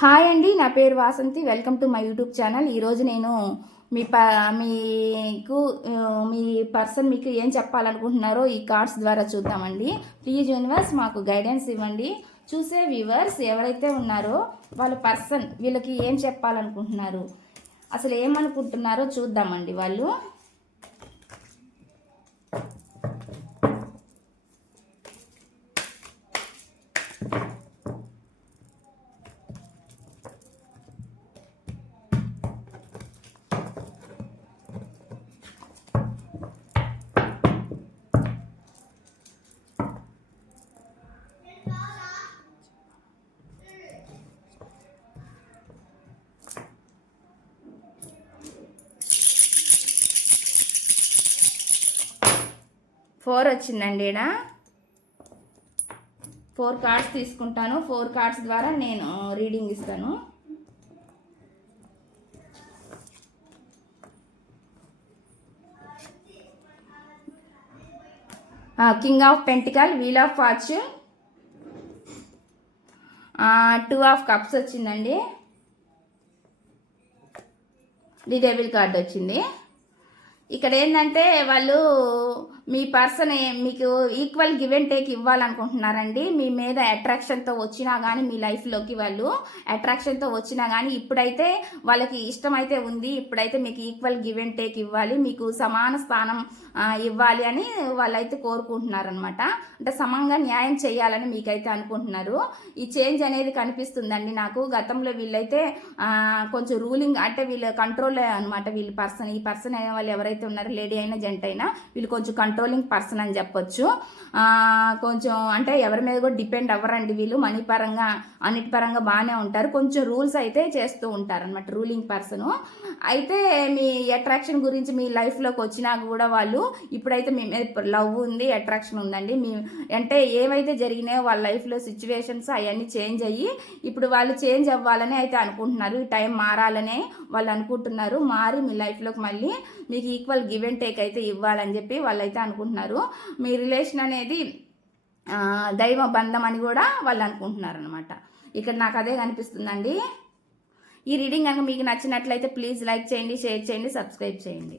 Hi అండి నా పేరు Vasanthi. Welcome to my YouTube channel. ఈరోజు నేను మీ ప మీకు మీ పర్సన్ మీకు ఏం చెప్పాలనుకుంటున్నారో ఈ కార్డ్స్ ద్వారా చూద్దామండి. ప్లీజ్ యూనివర్స్ మాకు గైడెన్స్ ఇవ్వండి. చూసే వ్యూవర్స్ ఎవరైతే ఉన్నారో వాళ్ళ పర్సన్ వీళ్ళకి ఏం చెప్పాలనుకుంటున్నారు అసలు ఏమనుకుంటున్నారో చూద్దామండి వాళ్ళు. ఫోర్ వచ్చిందండి ఈడ. ఫోర్ కార్డ్స్ తీసుకుంటాను. ఫోర్ కార్డ్స్ ద్వారా నేను రీడింగ్ ఇస్తాను. King of pentacle wheel of fortune two of cups వచ్చిందండి. ది డెబిల్ కార్డ్ వచ్చింది. ఇక్కడ ఏంటంటే వాళ్ళు మీ పర్సన్ మీకు ఈక్వల్ గివ్ అండ్ టేక్ ఇవ్వాలనుకుంటున్నారండి. మీ మీద అట్రాక్షన్తో వచ్చినా కానీ మీ లైఫ్లోకి వాళ్ళు అట్రాక్షన్తో వచ్చినా కానీ ఇప్పుడైతే వాళ్ళకి ఇష్టమైతే ఉంది. ఇప్పుడైతే మీకు ఈక్వల్ గివ్ అండ్ టేక్ ఇవ్వాలి. మీకు సమాన స్థానం ఇవ్వాలి అని వాళ్ళైతే కోరుకుంటున్నారు అనమాట అంటే సమంగా న్యాయం చేయాలని మీకైతే అనుకుంటున్నారు. ఈ చేంజ్ అనేది కనిపిస్తుందండి నాకు. గతంలో వీళ్ళైతే కొంచెం రూలింగ్ అంటే వీళ్ళ కంట్రోల్ అనమాట వీళ్ళ పర్సన్. ఈ పర్సన్ అయిన వాళ్ళు ఎవరైతే ఉన్నారో లేడీ అయినా జెంట్ అయినా వీళ్ళు కొంచెం కంట్రోల్ కంట్రోలింగ్ పర్సన్ అని చెప్పొచ్చు. కొంచెం అంటే ఎవరి మీద కూడా డిపెండ్ అవ్వరండి వీళ్ళు. మనీ పరంగా అన్నిటి పరంగా బాగానే ఉంటారు. కొంచెం రూల్స్ అయితే చేస్తూ ఉంటారు అనమాట రూలింగ్ పర్సన్ అయితే మీ అట్రాక్షన్ గురించి మీ లైఫ్లోకి వచ్చినా కూడా వాళ్ళు ఇప్పుడైతే మీ మీద లవ్ ఉంది అట్రాక్షన్ ఉందండి. మీ అంటే ఏవైతే జరిగినాయో వాళ్ళ లైఫ్లో సిచ్యువేషన్స్ అవన్నీ చేంజ్ అయ్యి ఇప్పుడు వాళ్ళు చేంజ్ అవ్వాలని అయితే అనుకుంటున్నారు. ఈ టైం మారాలనే వాళ్ళు అనుకుంటున్నారు. మారి మీ లైఫ్లోకి మళ్ళీ మీకు ఈక్వల్ గివ్ అండ్ టేక్ అయితే ఇవ్వాలని చెప్పి వాళ్ళైతే అనుకుంటున్నారు. మీ రిలేషన్ అనేది దైవ బంధం అని కూడా వాళ్ళు అనుకుంటున్నారు అనమాట ఇక్కడ నాకు అదే కనిపిస్తుందండి. ఈ రీడింగ్ కనుక మీకు నచ్చినట్లయితే ప్లీజ్ లైక్ చేయండి షేర్ చేయండి సబ్స్క్రైబ్ చేయండి.